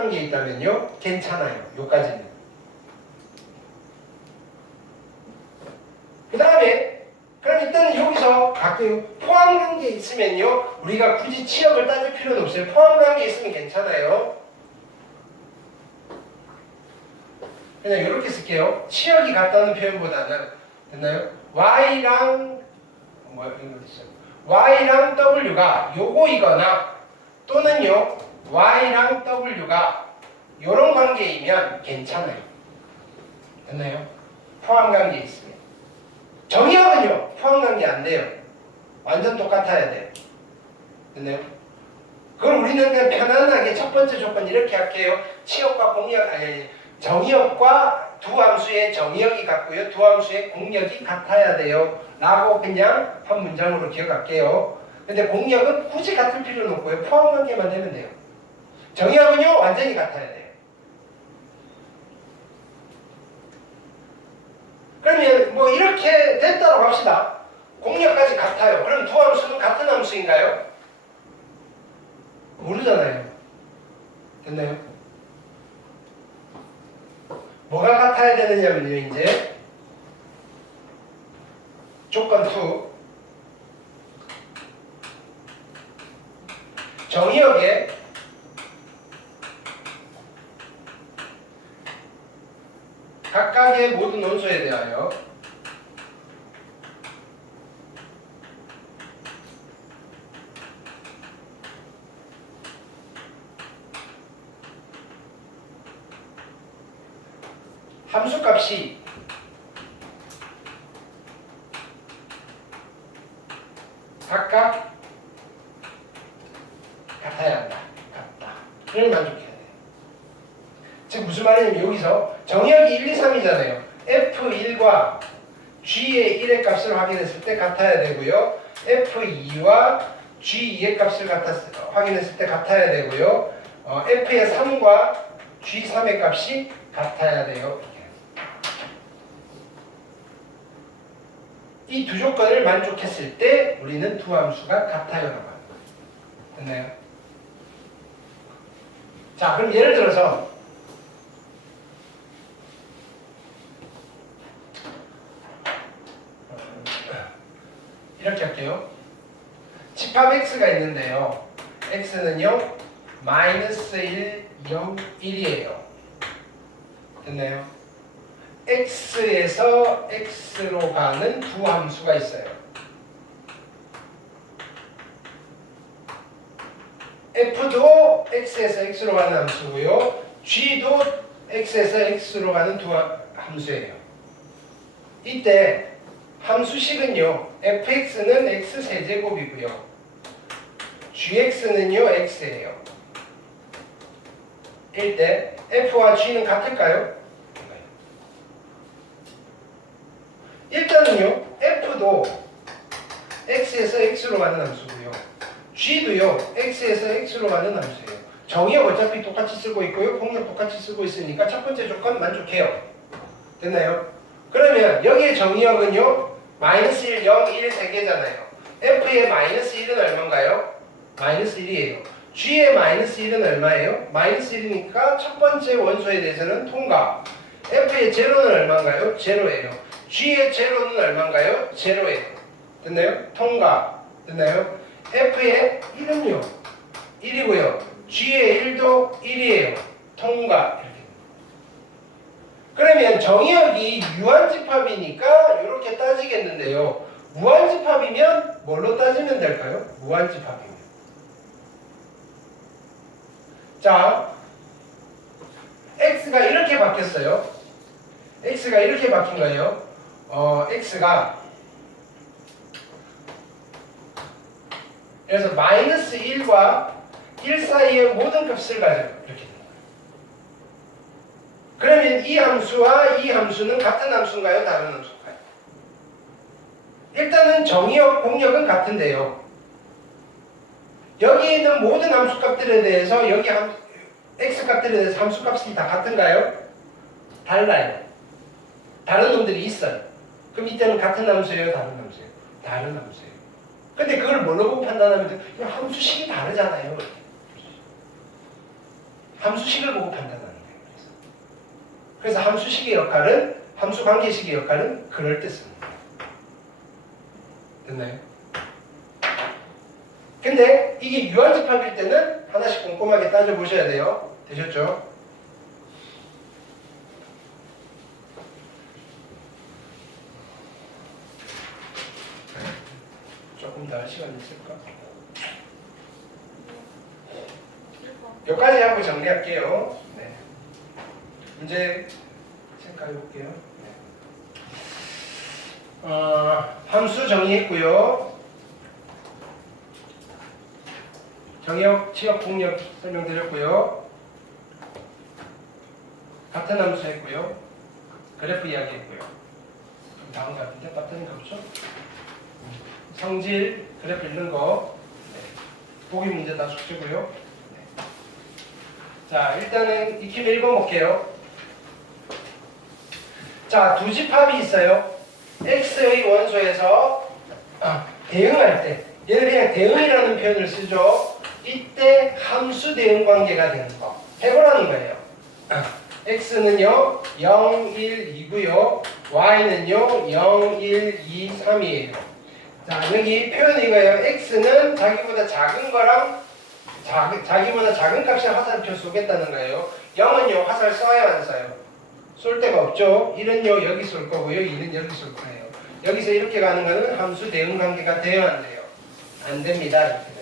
포함관계에 있다면요 괜찮아요. 요까지는. 그 다음에 그럼 일단은 여기서 가끔 포함관계에 있으면요 우리가 굳이 치역을 따질 필요는 없어요. 포함관계에 있으면 괜찮아요. 그냥 이렇게 쓸게요. 치역이 같다는 표현보다는 됐나요? y랑 y랑 w가 요거이거나 또는요 y랑 w가 요런 관계이면 괜찮아요. 됐나요? 포함관계에 있으면. 정의역은요 포함관계 안 돼요. 완전 똑같아야 돼요. 됐나요? 그걸 우리는 그냥 편안하게 첫 번째 조건 이렇게 할게요. 치역과 공역 아니 정의역과 두 함수의 정의역이 같고요. 두 함수의 공역이 같아야 돼요. 라고 그냥 한 문장으로 기억할게요. 근데 공역은 굳이 같을 필요는 없고요. 포함관계만 되면 돼요. 정의역은요 완전히 같아야 돼요. 그러면 뭐 이렇게 됐다고 합시다. 공역까지 같아요. 그럼 두 함수는 같은 함수인가요? 모르잖아요. 됐나요? 뭐가 같아야 되느냐면요, 이제 조건 2 정의역에 각각의 모든 원소에 대하여 함수값이 각각 같아야 한다. 같다. 그걸 만족해야 돼요. 즉 무슨 말이냐면 여기서 정의역이 1, 2, 3이잖아요. F1과 G의 1의 값을 확인했을 때 같아야 되고요. F2와 G2의 값을 확인했을 때 같아야 되고요. F의 3과 G3의 값이 같아야 돼요. 이 두 조건을 만족했을 때 우리는 두 함수가 같아요라고 합니다. 됐나요? 자, 그럼 예를 들어서 이렇게 할게요. 집합 x가 있는데요. x는요 마이너스 1, 0, 1이에요. 됐나요? x에서 x로 가는 두 함수가 있어요. f도 x에서 x로 가는 함수고요. g도 x에서 x로 가는 두 함수예요. 이때 함수식은요. fx는 x세제곱이고요. gx는요. x예요. 이때 f와 g는 같을까요? 일단은요. f도 x에서 x로 가는 함수고요. g도요. x에서 x로 가는 함수예요. 정의역 어차피 똑같이 쓰고 있고요. 공역 똑같이 쓰고 있으니까 첫 번째 조건 만족해요. 됐나요? 그러면 여기의 정의역은요. 마이너스 1, 0, 1 3개잖아요. f의 마이너스 1은 얼마인가요? 마이너스 1이에요. g의 마이너스 1은 얼마예요? 마이너스 1이니까 첫 번째 원소에 대해서는 통과. f의 제로는 얼마인가요? 제로예요. g의 제로는 얼마인가요? 제로예요. 됐나요? 통과. 됐나요? f의 1은요. 1이고요. g의 1도 1이에요. 통과. 이렇게. 그러면 정의역이 유한집합이니까 이렇게 따지겠는데요. 무한집합이면 뭘로 따지면 될까요? 무한집합이면. 자, x가 이렇게 바뀌었어요. x가 이렇게 바뀐 거예요. x가 그래서 마이너스 1과 1 사이의 모든 값을 가져요. 이렇게. 그러면 이 함수와 이 함수는 같은 함수인가요? 다른 함수인가요? 일단은 정의역, 공역은 같은데요. 여기 있는 모든 함수값들에 대해서 여기 x값들에 대해서 함수값이 다 같은가요? 달라요. 다른 놈들이 있어요. 그럼 이때는 같은 함수예요? 다른 함수예요? 다른 함수예요. 근데 그걸 뭘로 보고 판단하면 돼요? 함수식이 다르잖아요. 함수식을 보고 판단하는 거예요. 그래서 함수식의 역할은, 함수 관계식의 역할은 그럴 때 쓰는 거예요. 됐나요? 근데 이게 유한집합일 때는 하나씩 꼼꼼하게 따져보셔야 돼요. 되셨죠? 조금 더 할 시간 있을까? 여기까지 하고 정리할게요. 네. 문제 체크해 볼게요. 네. 함수 정리했고요. 정역, 치역, 공역 설명드렸고요. 같은 함수 했고요. 그래프 이야기했고요. 다음 거 같은데 같은 거 없죠? 성질, 그래프 읽는 거. 네. 보기 문제 다 숙제고요. 네. 자, 일단은 익히면 1번 볼게요. 자, 두 집합이 있어요. x의 원소에서 대응할 때, 얘는 그냥 대응이라는 표현을 쓰죠. 이때 함수 대응 관계가 되는 거 해보라는 거예요. x는요 0, 1, 2고요. y는요 0, 1, 2, 3이에요. 자, 여기 표현이 이거예요. x는 자기보다 작은 거랑 자기보다 작은 값의 화살표 쏘겠다는 거예요. 0은요 화살 쏴요 안 쏴요? 쏠 데가 없죠. 1은요 여기 쏠 거고요. 2는 여기 쏠 거예요. 여기서 이렇게 가는 거는 함수 대응 관계가 돼요 안 돼요? 안 됩니다. 이렇게 되죠.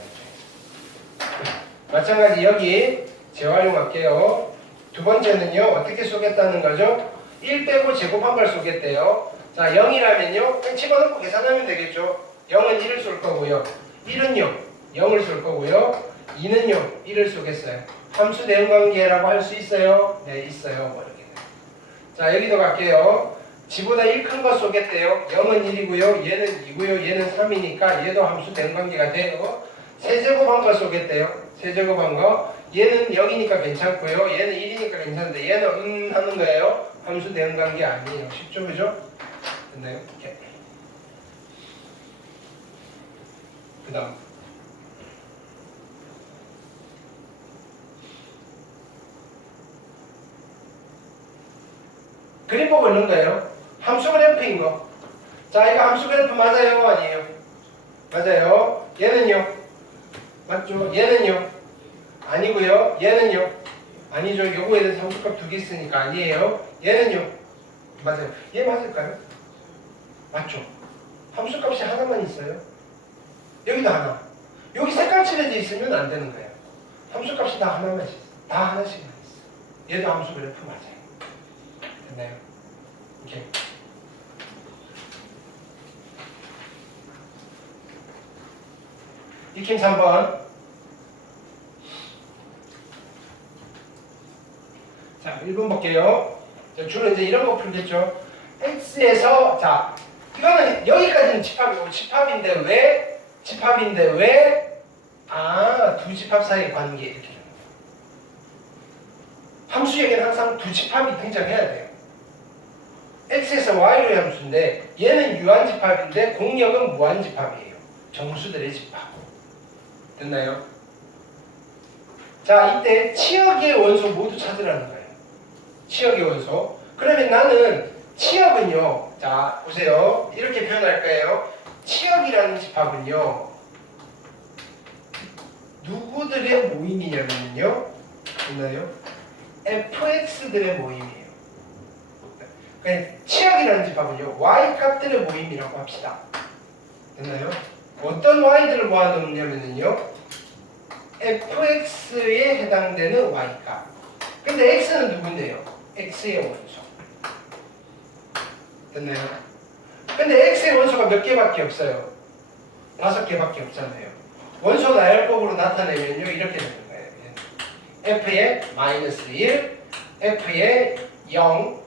마찬가지 여기 재활용할게요. 두 번째는요 어떻게 쏘겠다는 거죠? 1 빼고 제곱한 걸 쏘겠대요. 자, 0이라면요 그냥 집어넣고 계산하면 되겠죠. 0은 1을 쏠 거고요. 1은요 0을 쏠 거고요. 2는요 1을 쏘겠어요. 함수 대응 관계라고 할 수 있어요? 네, 있어요. 뭐 이렇게. 자, 여기도 갈게요. 지보다 1 큰 거 쏘겠대요. 0은 1이고요. 얘는 2고요. 얘는 3이니까 얘도 함수 대응 관계가 돼요. 세제곱한 거 쏘겠대요. 세제곱한 거. 얘는 0이니까 괜찮고요. 얘는 1이니까 괜찮은데 얘는 하는 거예요. 함수 대응 관계 아니에요. 쉽죠, 그죠? 됐나요? 이렇게. 그 다음. 그림 보고 있는 거예요. 함수 그래프인 거. 자, 이거 함수 그래프 맞아요? 아니에요? 맞아요. 얘는요? 맞죠? 얘는요? 아니고요. 얘는요? 아니죠. 요거에는 함수값 두 개 있으니까 아니에요. 얘는요? 맞아요. 얘 맞을까요? 맞죠? 함수값이 하나만 있어요. 여기도 하나. 여기 색깔 칠해져 있으면 안 되는 거예요. 함수값이 다 하나만 있어요. 다 하나씩만 있어요. 얘도 함수 그래프 맞아요. 됐나요? 오케이. 익힘 3번. 자, 1번 볼게요. 주로 이제 이런 거 풀겠죠. x에서, 자, 이거는 여기까지는 집합이고, 집합인데 왜? 두 집합 사이의 관계 이렇게 됩니다. 함수에게는 항상 두 집합이 등장해야 돼요. x에서 y로의 함수인데 얘는 유한집합인데 공역은 무한집합이에요. 정수들의 집합. 됐나요? 자, 이때 치역의 원소 모두 찾으라는 거예요. 치역의 원소. 그러면 나는 치역은요. 자, 보세요. 이렇게 표현할 거예요. 치역이라는 집합은요. 누구들의 모임이냐면요. 됐나요? fx들의 모임이에요. 그러니까 치역이라는 집합은요. y값들의 모임이라고 합시다. 됐나요? 어떤 y들을 모아놓냐면요. fx에 해당되는 y값. 근데 x는 누군데요? x의 원소. 됐나요? 근데 x의 원소가 몇 개밖에 없어요? 5개밖에 없잖아요. 원소 나열법으로 나타내면요. 이렇게 되는 거예요. f의 마이너스 1, f의 0,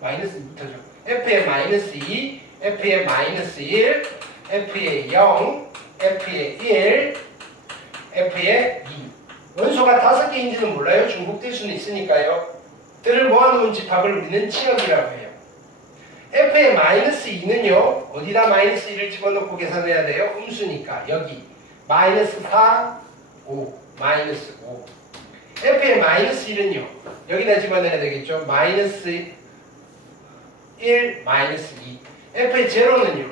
마이너스 2부터죠. f의 마이너스 2, f의 마이너스 1, f의 0, f의 1, f의 2. 원소가 5개인지는 몰라요. 중복될 수는 있으니까요. 들을 모아놓은 집합을 우리는 치역이라고 해요. f의 마이너스 2는요. 어디다 마이너스 2를 집어넣고 계산해야 돼요? 음수니까 여기 마이너스 4, 5, 마이너스 5. f의 마이너스 1은요. 여기다 집어넣어야 되겠죠. 마이너스 1, 마이너스 2. f의 제로는요.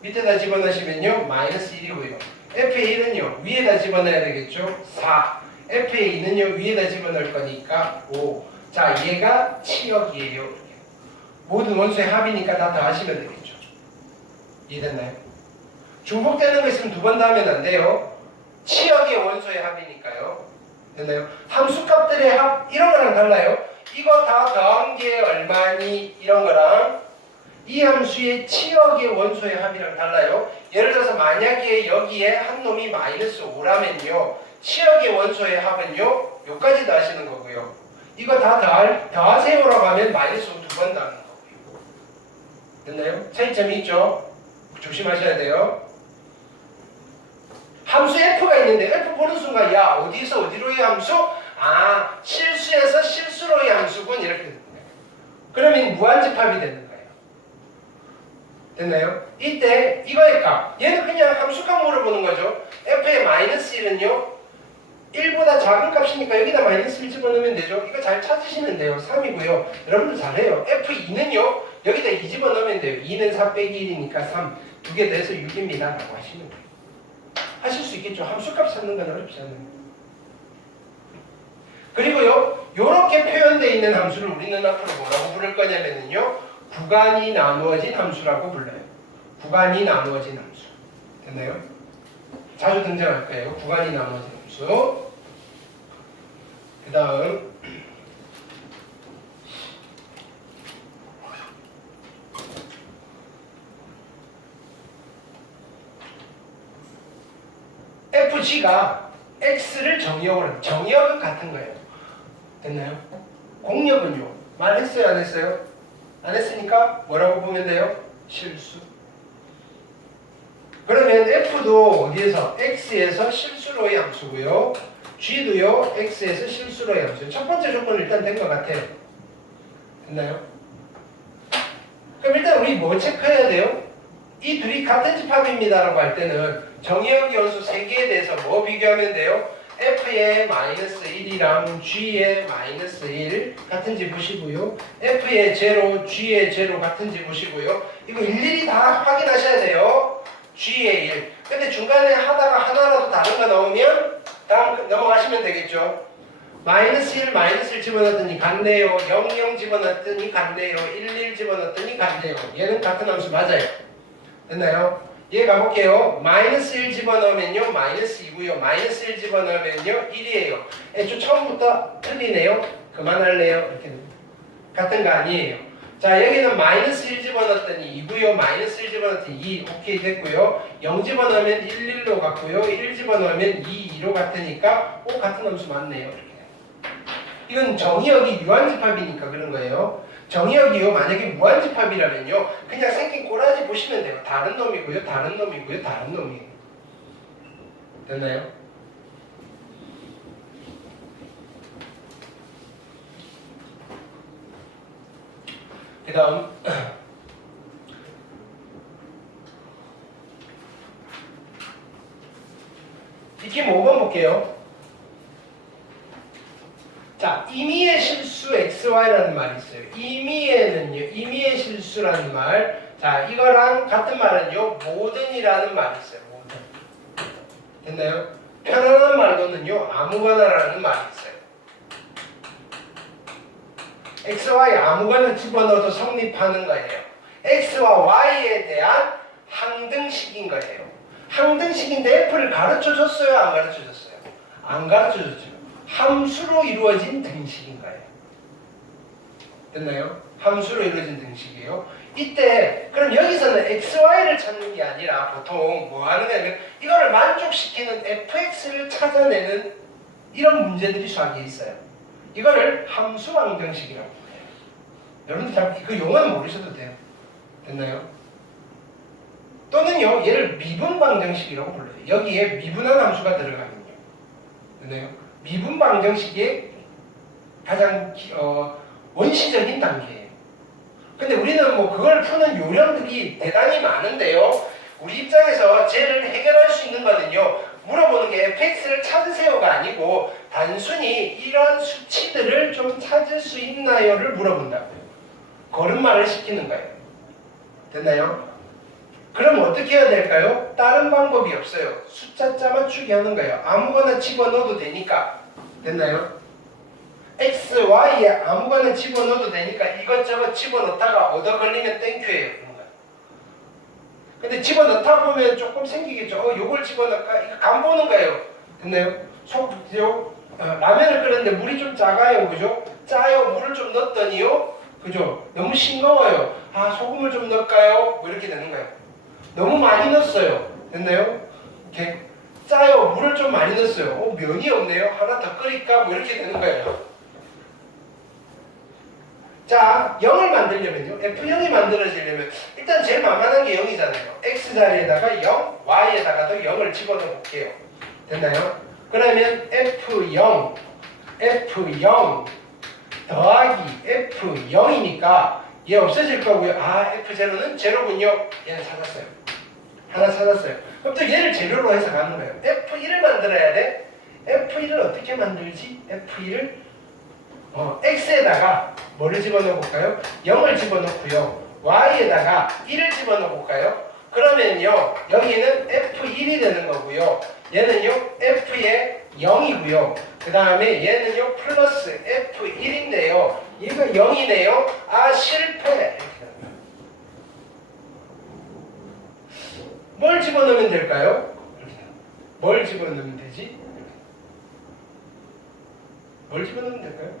밑에다 집어넣으시면요. 마이너스 1이고요. f의 1은요. 위에다 집어넣어야 되겠죠. 4. f의 2는요. 위에다 집어넣을 거니까 5. 자, 얘가 치역이에요. 모든 원수의 합이니까 다 더하시면 되겠죠. 이해됐나요? 중복되는 거 있으면 두 번 더 하면 안 돼요. 치역의 원소의 합이니까요. 됐나요? 함수값들의 합 이런 거랑 달라요. 이거 다 더한 게 얼마니 이런 거랑 이 함수의 치역의 원소의 합이랑 달라요. 예를 들어서 만약에 여기에 한 놈이 마이너스 5라면요. 치역의 원소의 합은요. 요까지 더하시는 거고요. 이거 다 더하세요라고 하면 마이너스 5 두 번 더하는 거고요. 됐나요? 차이점이 있죠? 조심하셔야 돼요. 함수 f가 있는데 f 보는 순간 야 어디서 어디로의 함수? 아 실수에서 실수로의 함수군 이렇게 되는 거예요. 그러면 무한집합이 되는 거예요. 됐나요? 이때 이거의 값 얘는 그냥 함수값 물어보는 거죠. f의 마이너스 1은요 1보다 작은 값이니까 여기다 마이너스 1 집어넣으면 되죠. 이거 잘 찾으시면 돼요. 3이고요. 여러분들 잘해요. f2는요 여기다 2 집어넣으면 돼요. 2는 4 빼기 1이니까 3 두 개 더해서 6입니다 라고 하시면 돼요. 하실 수 있겠죠. 함수값 찾는 건 어렵지 않아요. 그리고요, 요렇게 표현되어 있는 함수를 우리는 앞으로 뭐라고 부를 거냐면요, 구간이 나누어진 함수라고 불러요. 구간이 나누어진 함수. 됐나요? 자주 등장할 거예요. 구간이 나누어진 함수. 그 다음 fg가 x를 정의역으로 정의역은 같은 거예요. 됐나요? 공역은요. 말했어요? 안 했어요? 안 했으니까 뭐라고 보면 돼요? 실수. 그러면 f도 어디에서? x에서 실수로의 함수고요. g도요. x에서 실수로의 함수예요. 첫 번째 조건은 일단 된 것 같아요. 됐나요? 그럼 일단 우리 뭐 체크해야 돼요? 이 둘이 같은 집합입니다라고 할 때는 정의역 연수 3개에 대해서 뭐 비교하면 돼요? f의 마이너스 1이랑 g의 마이너스 1 같은지 보시고요. f의 제로, g의 제로 같은지 보시고요. 이거 일일이 다 확인하셔야 돼요. g의 1. 근데 중간에 하다가 하나라도 다른 거 나오면 다음 넘어가시면 되겠죠. 마이너스 1, 마이너스 1 집어넣었더니 같네요. 0, 0 집어넣었더니 같네요. 1, 1 집어넣었더니 같네요. 얘는 같은 함수 맞아요. 됐나요? 얘 가볼게요. 마이너스 1 집어넣으면요. 마이너스 2고요. 마이너스 1 집어넣으면요. 1이에요. 애초 처음부터 틀리네요. 그만할래요. 이렇게 같은 거 아니에요. 자 여기는 마이너스 1 집어넣었더니 2고요. 마이너스 1 집어넣었더니 2. 오케이 됐고요. 0 집어넣으면 1, 1로 같고요. 1 집어넣으면 2, 2로 같으니까 같은 함수 맞네요. 이렇게. 이건 정의역이 유한집합이니까 그런 거예요. 정의역이요. 만약에 무한집합이라면요. 그냥 생긴 꼬라지 보시면 돼요. 다른 놈이고요. 다른 놈이고요. 다른 놈이에요. 됐나요? 그 다음 익힘 5번 볼게요. 자, 임의의 실수 xy라는 말이 있어요. 임의의 실수라는 말. 자, 이거랑 같은 말은요. 모든이라는 말이 있어요. 모든. 됐나요? 편안한 말로는요. 아무거나라는 말이 있어요. xy 아무거나 집어넣어도 성립하는 거예요. x와 y에 대한 항등식인 거예요. 항등식인데 f를 가르쳐줬어요? 안 가르쳐줬어요? 안 가르쳐줬죠. 함수로 이루어진 등식인 거예요. 됐나요? 함수로 이루어진 등식이에요. 이때 그럼 여기서는 xy를 찾는 게 아니라 보통 뭐 하는 거냐면 이거를 만족시키는 fx를 찾아내는 이런 문제들이 수학에 있어요. 이거를 함수 방정식이라고 해요. 여러분들 잘 그 용어는 모르셔도 돼요. 됐나요? 또는요 얘를 미분 방정식이라고 불러요. 여기에 미분한 함수가 들어가면요. 됐나요? 미분 방정식의 가장 원시적인 단계예요. 근데 우리는 뭐 그걸 푸는 요령들이 대단히 많은데요. 우리 입장에서 쟤를 해결할 수 있는 거는요. 물어보는 게 fx를 찾으세요가 아니고 단순히 이런 수치들을 좀 찾을 수 있나요를 물어본다고요. 걸음말을 시키는 거예요. 됐나요? 그럼 어떻게 해야 될까요? 다른 방법이 없어요. 숫자짜 맞추기 하는 거예요. 아무거나 집어넣어도 되니까. 됐나요? x, y에 아무거나 집어넣어도 되니까 이것저것 집어넣다가 얻어 걸리면 땡큐예요. 근데 집어넣다 보면 조금 생기겠죠. 요걸 집어넣을까? 이거 간 보는 거예요. 됐나요? 라면을 끓였는데 물이 좀 작아요. 그죠? 짜요. 물을 좀 넣었더니요. 그죠? 너무 싱거워요. 아, 소금을 좀 넣을까요? 뭐 이렇게 되는 거예요. 너무 많이 넣었어요. 됐나요? 이렇게 짜요. 물을 좀 많이 넣었어요. 면이 없네요. 하나 더 끓일까? 뭐 이렇게 되는 거예요. 자, 0을 만들려면요. F0이 만들어지려면 일단 제일 만만한 게 0이잖아요. X자리에다가 0, Y에다가도 0을 집어넣어 볼게요. 됐나요? 그러면 F0 더하기 F0이니까 얘 없어질 거고요. 아, F0는 제로군요. 얘는 찾았어요. 하나 찾았어요. 그럼 또 얘를 재료로 해서 가는 거예요. F1을 만들어야 돼. F1을 어떻게 만들지? F1을 x에다가 뭐를 집어넣어 볼까요? 0을 집어넣고요. y에다가 1을 집어넣어 볼까요? 그러면요. 여기는 f1이 되는 거고요. 얘는요. f의 0이고요. 그 다음에 얘는요. 플러스 f1인데요. 얘가 0이네요. 아, 실패. 뭘 집어넣으면 될까요? 뭘 집어넣으면 되지? 뭘 집어넣으면 될까요?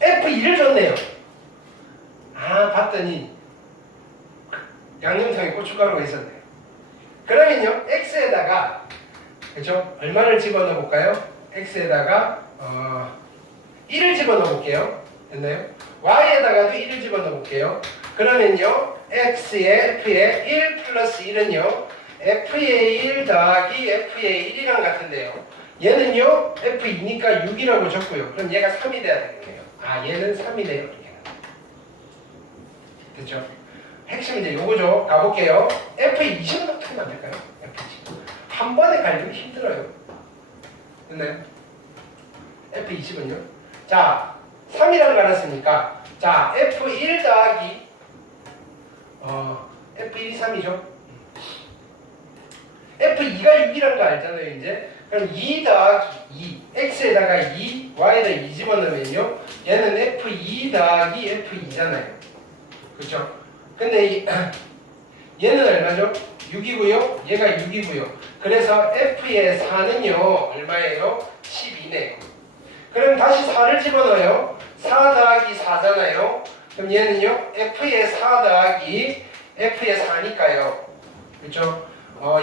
F2를 줬네요. 아, 봤더니 양념장에 고춧가루가 있었네요. 그러면요, X에다가 그렇죠? 얼마를 집어넣어 볼까요? X에다가 1을 집어넣어 볼게요. 됐나요? Y에다가도 1을 집어넣어 볼게요. 그러면요, X의 F의 1 플러스 1은요, F의 1 더하기 F의 1이랑 같은데요. 얘는요, F2니까 6이라고 적고요. 그럼 얘가 3이 돼야 되겠네요. 아, 얘는 3이 돼요. 됐죠? 핵심 이제 요거죠. 가볼게요. F20은 어떻게 만들까요? F20. 한 번에 가려면 힘들어요. 됐나요? F20은요? 자, 3이라고 알았으니까, 자, F1 더하기, F1이 3이죠? F2가 6이라는 거 알잖아요, 이제. 그럼 2 더하기 2, X에다가 2, Y에다 2 집어넣으면요, 얘는 F2 더하기 F2잖아요. 그쵸? 근데 얘는 얼마죠? 6이고요, 얘가 6이고요. 그래서 F의 4는요, 얼마예요? 12네요. 그럼 다시 4를 집어넣어요. 4 더하기 4잖아요. 그럼 얘는요, F의 4 더하기 F의 4니까요. 그쵸?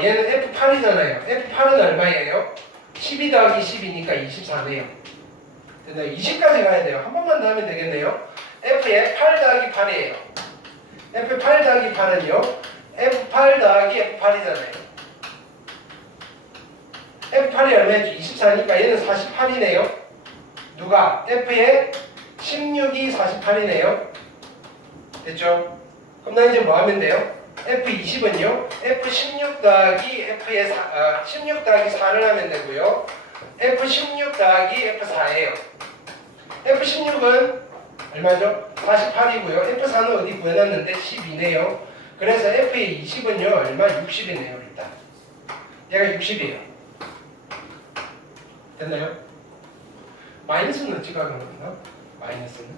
얘는 F8이잖아요. F8은 얼마예요? 12 더하기 10이니까 24네요. 됐나요? 20까지 가야 돼요. 한 번만 더 하면 되겠네요. F의 8 더하기 8이에요. F8 더하기 8은요. F8 더하기 F8이잖아요. F8이 얼마였죠? 24니까 얘는 48이네요. 누가? F의 16이 48이네요. 됐죠? 그럼 나 이제 뭐 하면 돼요? F20은요, F16 더하기 F의 16 더하기 4를 하면 되고요. F16 더하기 F4예요. F16은 얼마죠? 48이고요. F4는 어디 구해놨는데 12네요. 그래서 F의 20은요, 얼마? 60이네요, 일단. 얘가 60이에요. 됐나요? 마이너스는 어찌 가는 건가? 마이너스는?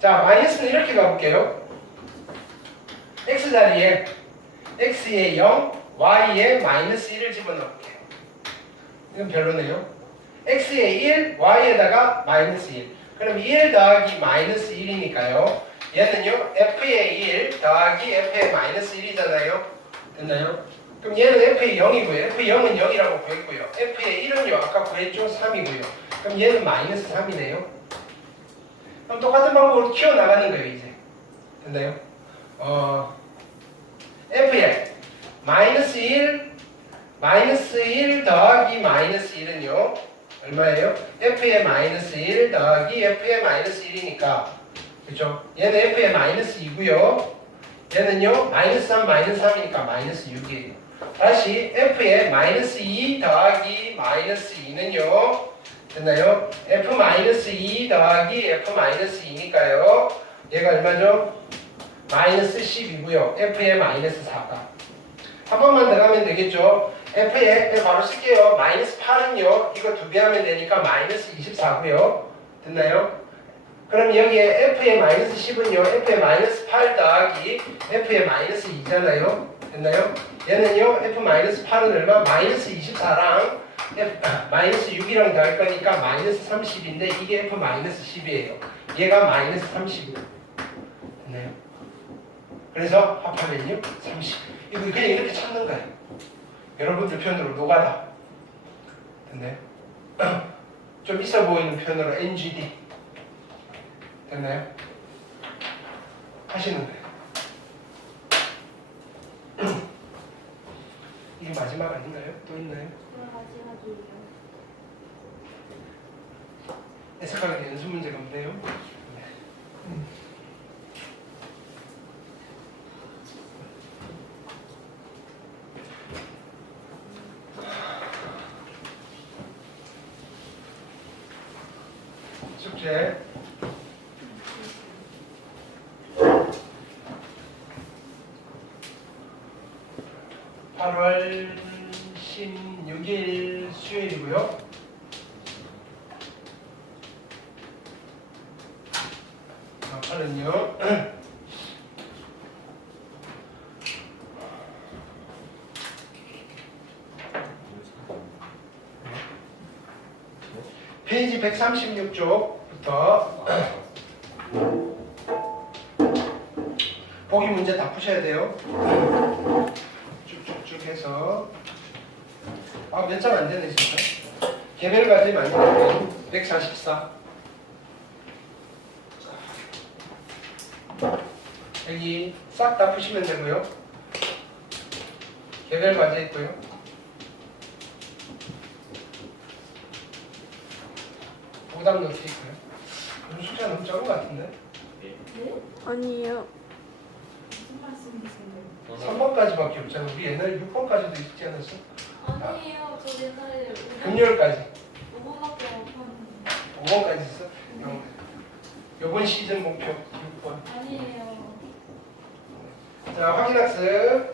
자, 마이너스는 이렇게 가볼게요. X자리에 X에 0, Y에 마이너스 1을 집어넣을게요. 이건 별로네요. X에 1, Y에다가 마이너스 1. 그럼 1 더하기 마이너스 1이니까요. 얘는요, F의 1 더하기 F의 마이너스 1이잖아요. 됐나요? 그럼 얘는 F의 0이고요. F의 0은 0이라고 구했고요. F의 1은요, 아까 구했죠? 3이고요. 그럼 얘는 마이너스 3이네요. 그럼 똑같은 방법으로 키워나가는 거예요, 이제. 됐나요? F의 마이너스 1 더하기 마이너스 1은요 얼마예요? F의 마이너스 1 더하기 F의 마이너스 1이니까 그죠? 얘는 f의 마이너스 2고요. 얘는요 마이너스 3 마이너스 3이니까 마이너스 6이에요. 다시 f의 마이너스 2 더하기 마이너스 2는요 됐나요? f 마이너스 2 더하기 f 마이너스 2니까요 얘가 얼마죠? 마이너스 10이고요. f의 마이너스 4가 한 번만 더 가면 되겠죠? f에 바로 쓸게요. 마이너스 8은요 이거 2배 하면 되니까 마이너스 24고요. 됐나요? 그럼 여기에 f의 마이너스 10은요 f의 마이너스 8 더하기 f의 마이너스 2잖아요. 됐나요? 얘는요 f 마이너스 8은 얼마? 마이너스 24랑 마이너스 6이랑 더할 거니까 마이너스 30인데 이게 f 마이너스 10이에요. 얘가 마이너스 30이에요. 됐나요? 그래서 합하면요 30. 이거 그냥 이렇게 찾는 거예요. 여러분들 편으로 노가다. 됐나요? 좀 있어 보이는 편으로 NGD. 됐나요? 하시는 거예요. 이게 마지막 아닌가요? 또 있나요? 마지막이에요. 해석하기 연습 문제가 없네요. 숙제 8월 16일 수요일이고요. 아빠는요. 페이지 136쪽부터 보기 문제 다 푸셔야 돼요. 쭉쭉쭉 해서 몇 장 안 되네 진짜. 개별까지 만들면 144. 여기 싹 다 푸시면 되고요. 개별까지 있고요. 오답 노트 있고요. 요즘 숫자 너무 적은 것 같은데? 네? 아니에요. 무슨 말씀이세요? 3번까지밖에 없잖아. 우리 옛날에 6번까지도 있지 않았어? 아니에요. 저 옛날에 금요일까지 5번밖에 못 봤는데. 5번까지 있어? 요번 시즌 목표 6번. 아니에요. 자, 확인학습